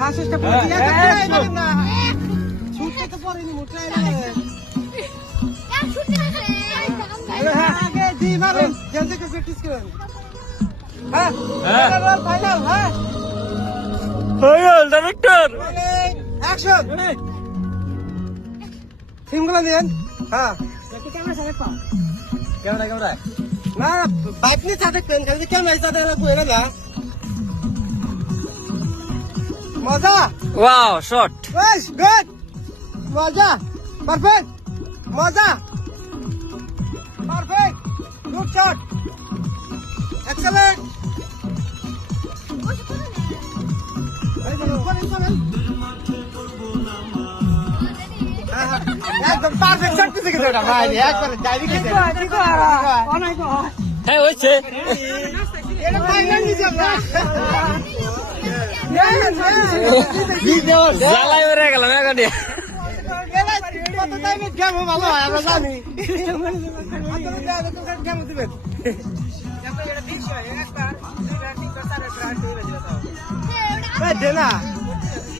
হাসিসটা পুরো না ছুটতে তো পড়েনি মোটাই না আগে জি মারুন জলদি করে প্র্যাকটিস করুন হ্যাঁ ফাইনাল হ্যাঁ ফাইনাল ডাইরেক্টর অ্যাকশন সিমগুলো দিন হ্যাঁ ক্যামেরা না বাইক নিয়ে চাটে পেন খালি ক্যামেরা চাটে কইরা না মজা ওয়াও শট বেশ গুড মজা পারফেক্ট মজা পারফেক্ট গুড শট এক্সেলেন্ট একদম পারফেক্ট শট দিতে গেছে ওটা ভাই একবার ডাইরেক্ট গেছে হ্যাঁ হইছে এটা ফাইনাল নিছে আমরা জ্বালাই বেড়ে গেলাম এখন কত টাইমে গেম ভালো হয় আমরা জানি গেম দিবেন না